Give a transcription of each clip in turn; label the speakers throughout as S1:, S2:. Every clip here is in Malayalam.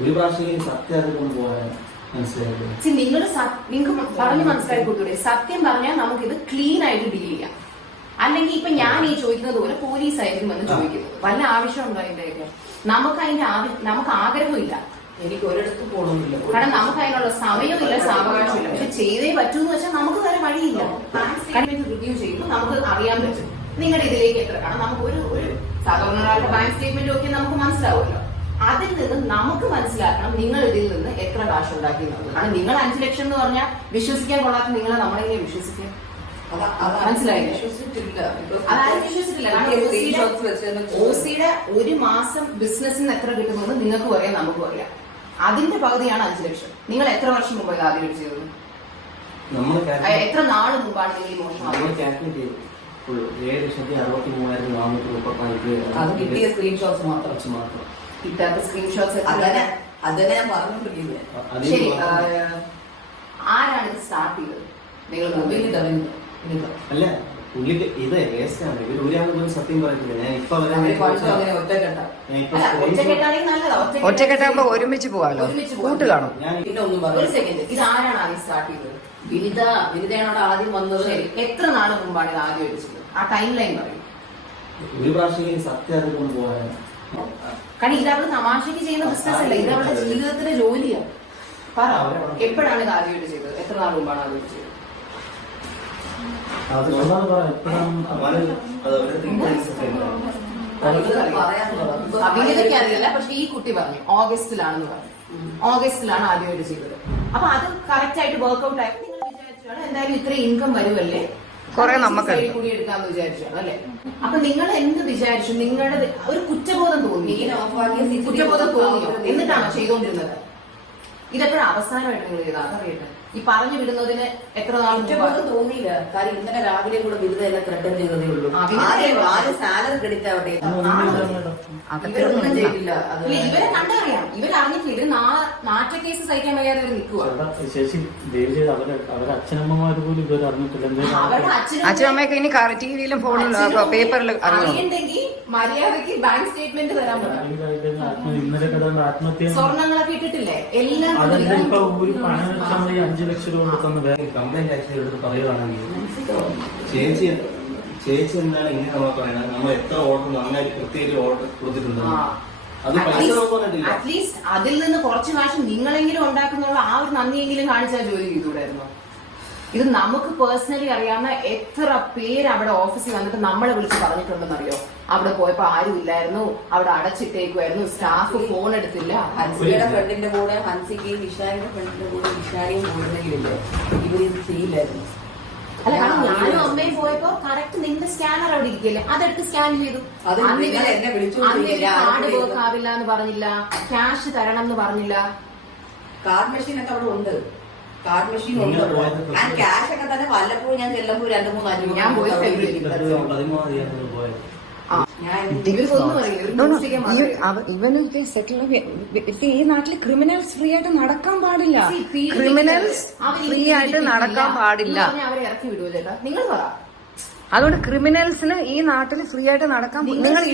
S1: ഒരു പ്രാവശ്യം സത്യം അറിഞ്ഞുകൊണ്ട് പോകാൻ മനസ്സിലായില്ലേ?
S2: നിങ്ങൾ നിങ്ങൾക്ക് പറഞ്ഞ് മനസ്സിലാക്കി കൊടുത്തൂടെ സത്യം പറഞ്ഞാൽ നമുക്ക് ഇത് ക്ലീൻ ആയിട്ട് ഡീൽ ചെയ്യാം. അല്ലെങ്കിൽ ഇപ്പൊ ഞാൻ ഈ ചോദിക്കുന്നത് പോലെ പോലീസ് ആയിരിക്കും വന്ന് ചോദിക്കുന്നത്. വല്ല ആവശ്യം ഉണ്ടോ അതിന്റെയൊക്കെ നമുക്ക് അതിന്റെ നമുക്ക് ആഗ്രഹമില്ല
S3: എനിക്ക് ഒരിടത്ത് പോകണമെന്നില്ല.
S2: കാരണം നമുക്ക് അതിനുള്ള സമയമില്ല സാവകാശമില്ല. പക്ഷെ ചെയ്തേ പറ്റൂ എന്ന് വെച്ചാൽ നമുക്ക് വേറെ വഴിയില്ല. റിവ്യൂ ചെയ്യുമ്പോൾ നമുക്ക് അറിയാൻ പറ്റും. നിങ്ങളുടെ ഇതിലേക്ക് എത്ര? കാരണം നമുക്ക് ഒരു ഒരു സാധാരണ ഒരാളുടെ ബാങ്ക് സ്റ്റേറ്റ്മെന്റ് ഒക്കെ നമുക്ക് മനസ്സിലാവുമല്ലോ. അതിൽ നിന്ന് നമുക്ക് മനസ്സിലാക്കണം നിങ്ങൾ ഇതിൽ നിന്ന് എത്ര കാശ് ഉണ്ടാക്കി എന്നുള്ളത്. കാരണം നിങ്ങൾ അഞ്ചു ലക്ഷം എന്ന് പറഞ്ഞാൽ വിശ്വസിക്കാൻ കൊള്ളാത്ത നിങ്ങളെ നമ്മളെങ്ങനെ വിശ്വസിക്കും? മനസ്സിലായില്ലേ? കാരണം ഒരു മാസം ബിസിനസ്സിന് എത്ര കിട്ടുമെന്ന് നിങ്ങൾക്കും അറിയാം നമുക്ക് അറിയാം. അതിന്റെ പകുതിയാണ് അഞ്ചു ലക്ഷം. നിങ്ങൾ എത്ര വർഷം മുമ്പ് ഇത് ആദ്യം ചെയ്തത്
S1: നമ്മൾ
S2: എത്ര നാൾ മുമ്പാണ് നിങ്ങൾ ഈ
S1: ഏഴ് ലക്ഷത്തി അറുപത്തി മൂവായിരത്തി നാനൂറ്റി മുപ്പത്തി
S3: അത് കിട്ടിയ സ്ക്രീൻഷോട്ട്സ് മാത്രം.
S1: മാത്രം.
S2: കിട്ടാത്ത സ്ക്രീൻഷോട്ട്സ്
S3: അതന്നെ അതന്നെ ഞാൻ പറഞ്ഞോണ്ടിരിക്കുന്നത്
S2: ശരി ആരാണ് ഇത് സ്റ്റാർട്ട് ചെയ്തത്? നിങ്ങൾ മുമ്പിൽ
S1: അല്ല പുള്ളിക്ക് ഇത് വേസ്റ്റാണ് ഇവർ ഒരാൾ പോലും സത്യം പറയത്തില്ല ഞാൻ ഇപ്പൊ
S4: ഒറ്റക്കെട്ടാകുമ്പോ ഒരുമിച്ച് പോവാലോ?
S2: ഒരുമിച്ച് പോവാം.
S4: കൂട്ട് കാണും.
S1: ഞാൻ
S3: പിന്നെ ഒന്നും
S2: ഒരു
S3: പറഞ്ഞു
S2: സെക്കൻഡ് ഇത് ആരാണ് ആദ്യം സ്റ്റാർട്ട് ചെയ്തത്?
S3: വിനിത വിനിതയാണ് ആദ്യം വന്നത്.
S2: എത്ര നാൾ മുമ്പാണ് ഇത് ആദ്യം വെച്ചത്? ആ ടൈം ലൈൻ പറയും.
S1: ഒരു പ്രാവശ്യം സത്യം അത് പോയാൽ
S2: കാരണം ഇത് അവൾ തമാശക്ക് ചെയ്യുന്ന ബിസിനസ് അല്ല. ഇത് അവളുടെ ജീവിതത്തിലെ ജോലിയാണ് പറ എപ്പോഴാണ് ഇത് ആദ്യമായിട്ട് ചെയ്തത്? എത്ര നാൾ മുമ്പാണ് ആദ്യമായിട്ട് ചെയ്തത്? അറിയില്ല പക്ഷെ ഈ കുട്ടി പറഞ്ഞു ഓഗസ്റ്റിലാണെന്ന് പറഞ്ഞു. ഓഗസ്റ്റിലാണ് ആദ്യമായിട്ട് ചെയ്തത്. അപ്പൊ അത് കറക്റ്റ് ആയിട്ട് വർക്ക്ഔട്ട് ആയി. നിങ്ങൾ വിചാരിച്ചാണ് എന്തായാലും ഇത്ര ഇൻകം വരുമല്ലേ
S4: കുറെ നമുക്ക്
S2: കൂടി എടുക്കാന്ന് വിചാരിച്ചാണ് അല്ലെ? അപ്പൊ നിങ്ങൾ എന്ത് വിചാരിച്ചു? നിങ്ങളുടെ ഒരു കുറ്റബോധം തോന്നി. കുറ്റബോധം തോന്നിയോ? എന്നിട്ടാണോ ചെയ്തുകൊണ്ടിരുന്നത് ഇതെപ്പോഴും അവസാനമായിട്ട് നിങ്ങൾ ചെയ്താൽ അതറിയട്ടെ. ഈ പറഞ്ഞു വിടുന്നതിന് എത്ര നാൾ
S3: തോന്നിയില്ല. കാര്യം ഇന്നലെ രാവിലെ കൂടെ വിരുദ്ധ എല്ലാം ക്രെഡിറ്റ് ചെയ്തതേ ഉള്ളൂ.
S2: ആ, വിനിത
S3: ആദ്യം സാലറി ക്രെഡിറ്റ് ആവട്ടെ ഇവരൊന്നും ചെയ്തില്ല
S2: ഇവരെ കണ്ടറിയാം. ഇവരറിഞ്ഞിട്ടില്ല ഇവർ നാ- നാറ്റ കേസ് സഹിക്കാൻ വയ്യാതെ ഇവർ നിൽക്കുക
S5: അവരുടെ അച്ഛനമ്മമാര് അവരെ അവരെ അച്ഛനമ്മമാർ പോലും ഇതുവരെ അറിഞ്ഞിട്ടില്ല.
S2: അവരുടെ
S4: അച്ഛനമ്മയൊക്കെ ഇനി ടി വിയിലും ഫോണിലും പേപ്പറിൽ അറിയുന്നുണ്ടെങ്കിൽ
S2: അറിയണ്ടെങ്കിൽ മര്യാദയ്ക്ക് ബാങ്ക് സ്റ്റേറ്റ്മെന്റ് തരാൻ
S5: ഇന്നലെ കിടന്ന് ആത്മഹത്യ
S2: സ്വർണങ്ങളൊക്കെ ഇട്ടിട്ടില്ലേ? എല്ലാം
S5: അതിന്റെ ഇപ്പൊ ഒരു പണം വെച്ചാൽ മതി അഞ്ചു ലക്ഷം രൂപ കൊടുത്തെന്ന് വേറെ
S1: കംപ്ലൈന്റ് ആക്ച്വലി എടുത്ത് പറയുവാണെങ്കിൽ ചേച്ചി ചേച്ചി എന്താണ് ഇങ്ങനെ നമ്മൾ പറയുന്നത്? നമ്മൾ എത്ര ഓർഡർ നന്നായി കൃത്യമായിട്ട് ഓർഡർ കൊടുത്തിട്ടുണ്ട്.
S2: അറ്റ്ലീസ്റ്റ് അതിൽ നിന്ന് കുറച്ച് കാശ് നിങ്ങളെങ്കിലും ഉണ്ടാക്കുന്നുള്ള ആ ഒരു നന്ദിയെങ്കിലും കാണിച്ചാൽ ജോലി ചെയ്തുകൂടായിരുന്നു ഇത് നമുക്ക് പേഴ്സണലി അറിയാവുന്ന എത്ര പേര് അവിടെ ഓഫീസിൽ വന്നിട്ട് നമ്മളെ വിളിച്ച് പറഞ്ഞിട്ടുണ്ടെന്ന് അറിയോ അവിടെ പോയപ്പോ ആരും ഇല്ലായിരുന്നു. അവിടെ അടച്ചിട്ടേക്കുമായിരുന്നു സ്റ്റാഫ് ഫോൺ എടുത്തില്ല.
S3: ഹൻസിയുടെ ഫ്രണ്ടിന്റെ കൂടെ ഹൻസിക്കയും വിശാലിന്റെ ഫ്രണ്ടിന്റെ കൂടെ വിശാലിയും കൂടുന്നെങ്കിലില്ലേ ഇവരിത് ഇത് ചെയ്യില്ലായിരുന്നു.
S2: അല്ല കാരണം ഞാനും അമ്മയും പോയപ്പോ കറക്റ്റ് നിന്റെ സ്കാനർ അവിടെ ഇരിക്കില്ലേ അതെടുത്ത് സ്കാൻ ചെയ്തു. അന്ന് കാർഡ് വർക്ക് ആവില്ല എന്ന് പറഞ്ഞില്ല. ക്യാഷ് തരണം എന്ന് പറഞ്ഞില്ല.
S3: കാർഡ് മെഷീൻ ഒക്കെ അവിടെ ഉണ്ട്. കാർഡ് മെഷീൻ ഉണ്ട്. ഞാൻ ക്യാഷ് ഒക്കെ തന്നെ വല്ലപ്പോഴും ഞാൻ ചെല്ലുമ്പോൾ രണ്ട് മൂന്ന് അഞ്ചു
S2: ഞാൻ പോയി
S4: ഈ നാട്ടിൽ ക്രിമിനൽസ് ഫ്രീ ആയിട്ട് നടക്കാൻ പാടില്ല. ക്രിമിനൽസ് ഫ്രീ ആയിട്ട് നടക്കാൻ പാടില്ല.
S2: അവരെ ഇറക്കി ചേട്ടാ നിങ്ങൾ പറ.
S4: അതുകൊണ്ട് ക്രിമിനൽസിന് ഈ നാട്ടിൽ ഫ്രീ ആയിട്ട് നടക്കാൻ
S2: നിങ്ങൾ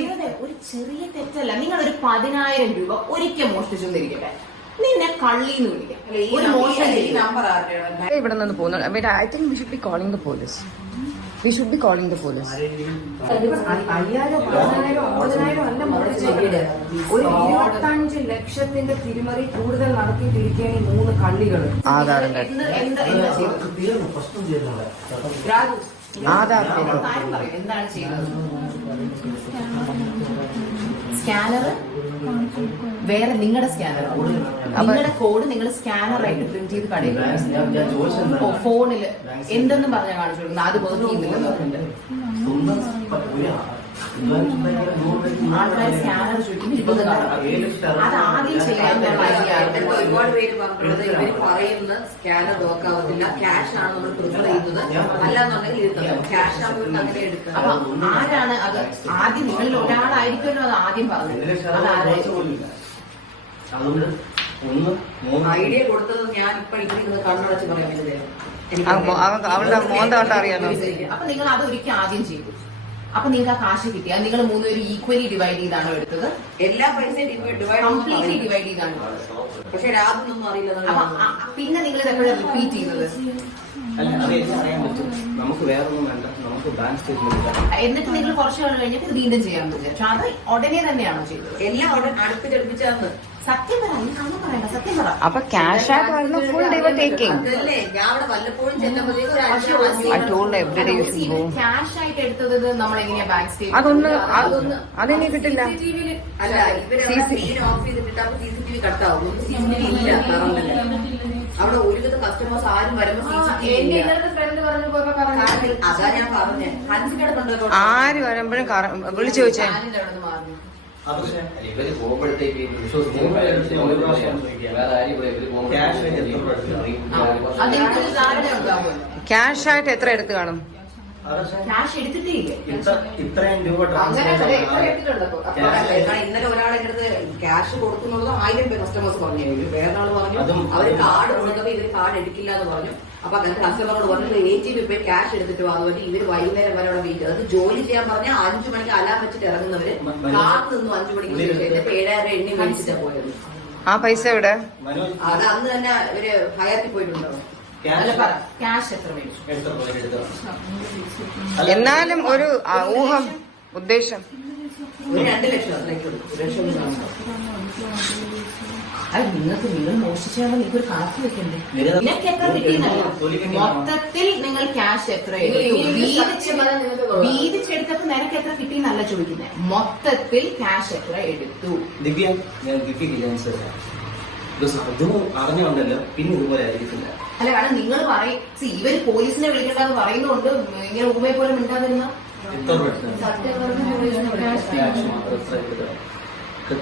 S2: ഒരു ചെറിയ തെറ്റല്ല. നിങ്ങൾ ഒരു പതിനായിരം രൂപ ഒരിക്കൽ മോഷ്ടിച്ചെന്നിരിക്കട്ടെ നിന്നെ കള്ളിന്ന് വിളിക്കാം
S3: അല്ല,
S2: ഒരു
S3: മോശം
S4: ഇവിടെ നിന്ന് പോകുന്നു I think we should be calling the police we should be calling the police അയ്യായിരം പതിനായിരം അമ്പതിനായിരം അല്ല മോഷ്ടിച്ചേക്കുന്നത്. ഒരു ഇരുപത്തഞ്ച് ലക്ഷത്തിന്റെ തിരിമറി കൂടുതൽ നടത്തിയിട്ടിരിക്കുകയാണ് ഈ മൂന്ന് കള്ളികൾ
S1: ആധാരം
S2: രാജു എന്താണ് സ്കാനർ? വേറെ നിങ്ങളുടെ സ്കാനർ. നിങ്ങളുടെ കോഡ് നിങ്ങൾ സ്കാനറായിട്ട് പ്രിന്റ് ചെയ്ത് ഓ ഫോണിൽ എന്തെന്നും പറഞ്ഞാൽ കാണിച്ചു കൊടുക്കുന്നത് അത് വർക്ക് ചെയ്യുന്നില്ലെന്ന് ആൾക്കാർ സ്കാനർ അത് ആദ്യം ചെയ്യാൻ
S3: എന്റെ ഒരുപാട് പേര് പറഞ്ഞിട്ടുള്ളത് ഇവർ പറയുന്ന സ്കാനർ നോക്കാവത്തില്ല ക്യാഷ് ആണ് നമ്മൾ പ്രിഫർ ചെയ്യുന്നത് അല്ലാന്നുണ്ടെങ്കിൽ ഇരുത്തണം ക്യാഷ് ആകുമ്പോൾ അങ്ങനെ
S2: അപ്പൊ ആരാണ് അത് ആദ്യം നിങ്ങളിൽ ഒരാളായിരിക്കുമല്ലോ അത് ആദ്യം പറഞ്ഞത്
S1: അതുകൊണ്ട്
S3: ഐഡിയ കൊടുത്തത് ഞാൻ ഇപ്പൊ ഇരിക്കുന്നത് കണ്ണടച്ച് പറയാൻ പറ്റില്ല
S4: അവളുടെ മോന്ത കണ്ടാ അറിയാലോ.
S2: അപ്പൊ നിങ്ങൾ അത് ഒരിക്കൽ ആദ്യം ചെയ്തു അപ്പൊ നിങ്ങൾക്ക് ആ കാശ് കിട്ടിയാൽ നിങ്ങൾ മൂന്നുപേരും ഈക്വലി ഡിവൈഡ് ചെയ്താണോ എടുത്തത്?
S3: എല്ലാ പൈസയും ഡിവൈഡ്
S2: കംപ്ലീറ്റ്ലി ഡിവൈഡ് ചെയ്താണ്.
S3: പക്ഷെ രാത്രിയൊന്നും അറിയില്ല
S2: പിന്നെ നിങ്ങൾ റിപ്പീറ്റ് ചെയ്തത്?
S1: നമുക്ക് വേറൊന്നും വേണ്ട. നമുക്ക് ബാങ്ക് സ്റ്റേറ്റ്മെന്റ്
S2: എന്നിട്ട് നിങ്ങൾ കുറച്ച് നാൾ കഴിഞ്ഞിട്ട് ഇത് വീണ്ടും ചെയ്യാമെന്ന് വിചാരിച്ചു അത് ഉടനെ തന്നെയാണോ ചെയ്തത്.
S3: എല്ലാം ഉടനെ അടുപ്പിച്ചടുപ്പിച്ചാന്ന്
S2: സത്യം പറ നീ കണ്ണം പറയണ്ട. സത്യം പറ.
S4: അപ്പൊ ക്യാഷ് ആയിട്ട് വരുന്ന full day taking go.
S2: Cash ആയിട്ട് എടുത്തത് നമ്മൾ എങ്ങനെയാ ബാങ്ക്
S4: അതൊന്ന് അത് അതിനി കിട്ടില്ല.
S3: അല്ല ഇവർ സീൻ ഓഫ് ചെയ്തിട്ട് അപ്പൊ കട്ടാവും. ഇല്ല അവിടെ ഒരുവിധ കസ്റ്റമേഴ്സ് ആരും വരുമ്പോ
S2: എന്റെ ഫ്രണ്ട് പറഞ്ഞു
S4: ആര് വരുമ്പോഴും വിളിച്ചു ചോദിച്ചേ. ക്യാഷ് ആയിട്ട് എത്ര എടുത്ത് കാണും?
S2: ക്യാഷ് എടുത്തിട്ടേ
S1: ഇത്ര ഇത്രയും രൂപ
S3: ഇന്നലെ ഒരാൾ എന്റെ അടുത്ത് ക്യാഷ് കൊടുക്കുന്നുള്ളത് ആയിരം പേര് കസ്റ്റമേഴ്സ് പറഞ്ഞു വേറെ ആൾ പറഞ്ഞു അവർ കാർഡ് കൊടുക്കുന്നത് ഇവർ കാർഡ് എടുക്കില്ല എന്ന് പറഞ്ഞു. അപ്പൊ അങ്ങനെ കസ്റ്റമറോട് പറഞ്ഞു എ ടി പി ക്യാഷ് എടുത്തിട്ട് വാ. അതുപോലെ ഇവർ വൈകുന്നേരം വരെ അവിടെ വെയിറ്റ് അത് ജോലി ചെയ്യാൻ പറഞ്ഞാൽ അഞ്ചു മണിക്ക് അലാം വെച്ചിട്ട് ഇറങ്ങുന്നവര് കാത്തു നിന്നും അഞ്ചു മണിക്ക് എന്നിട്ട് ഏഴായിരം എണ്ണി മേടിച്ചിട്ടാ പോയത്.
S4: ആ പൈസ എവിടെ?
S3: അത് അന്ന് തന്നെ ഇവർ ഹയാത്തിൽ പോയിട്ടുണ്ടോ?
S1: ക്യാഷ്
S2: പറ. ക്യാഷ് എത്ര മേടിച്ചു?
S1: എത്ര രൂപ എടുത്തതാണ്
S4: എന്നാലും ഒരു ഊഹം ഉദ്ദേശം.
S3: ഒരു രണ്ട് ലക്ഷം അത്രയ്ക്കുള്ളൂ ഒരു ലക്ഷം.
S2: അത് നിങ്ങൾക്ക് നിങ്ങൾ മോഷിച്ചാൽ നിങ്ങൾക്ക് ഒരു കാത്തി വെക്കണ്ടേ?
S1: നിങ്ങൾക്ക്
S2: നിനക്ക് എത്ര കിട്ടിയെന്നല്ല മൊത്തത്തിൽ നിങ്ങൾ ക്യാഷ് എത്ര
S3: സത്യം.
S2: വീതിച്ചെടുത്തപ്പോ നിനക്ക് എത്ര കിട്ടി കിട്ടിയെന്നല്ല ചോദിക്കുന്നത് മൊത്തത്തിൽ ക്യാഷ് എത്ര എടുത്തു?
S1: ദിവ്യ ഞാൻ ദിവ്യക്ക് ചാൻസ് തരാം ബിക്കോസ് അതും അറിഞ്ഞുകൊണ്ടല്ലോ പിന്നെ ഇതുപോലെ ആയിരിക്കില്ല.
S2: അല്ല കാരണം നിങ്ങൾ പറയും ഇവർ ഇവർ പോലീസിനെ വിളിക്കണ്ടെന്ന് പറയുന്നുണ്ട് ഇങ്ങനെ ഉപയോഗം പോലെ മിണ്ടാതിരുന്ന?
S1: എത്ര രൂപ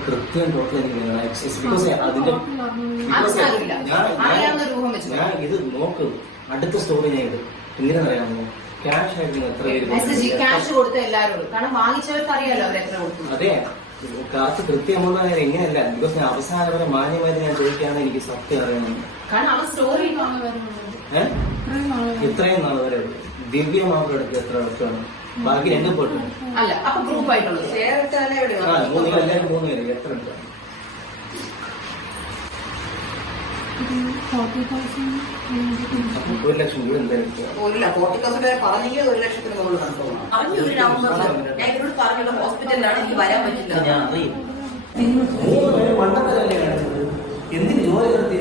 S1: കൃത്യം ടോട്ടൽ എനിക്ക് അതിന്റെ. ഞാൻ- ഇത് നോക്ക് അടുത്ത സ്റ്റോറി ഞാൻ ഇടും അറിയാമോ ക്യാഷ് ആയിട്ട് എത്ര പേര്
S2: മെസ്സേജ് ക്യാഷ് കൊടുത്ത എല്ലാവരോടും കാരണം വാങ്ങിച്ചവർക്ക് അറിയാലോ അവർ എത്ര കൊടുത്തു
S1: അതെ കറക്റ്റ് കൃത്യമുള്ള കാര്യം എങ്ങനെയല്ല ബിക്കോസ് ഞാൻ അവസാനം വരെ മാന്യമായിട്ട് ഞാൻ ചോദിക്കുകയാണെങ്കിൽ എനിക്ക് സത്യം അറിയണം ഇത്രയും നാൾ വരെ ദിവ്യ മാത്രം എടുക്കുക എത്ര എടുക്കുകയാണ് ബാക്കി രണ്ടും പോട്ടു.
S2: അല്ല അപ്പൊ ഗ്രൂപ്പ് ആയിട്ടുള്ളത്.
S3: ഷെയർ ഇവിടെ
S1: ആ മൂന്ന് എല്ലാവരും മൂന്ന് പേര് എത്ര ഒരു ലക്ഷം കൂടെ എന്തായാലും
S3: ഒരു ഫോർട്ടി തൗസൻഡ് വരെ പറഞ്ഞെങ്കിൽ ഒരു ലക്ഷത്തിന് മുകളിൽ പറഞ്ഞു ഒരു നവംബർ ഞാൻ ഇവരോട് പറഞ്ഞുള്ള ഹോസ്പിറ്റലിലാണ് എനിക്ക് വരാൻ പറ്റില്ല.
S1: ഞാൻ അറിയും. മൂന്ന് പേര് എന്തിന് ജോലി നിർത്തി?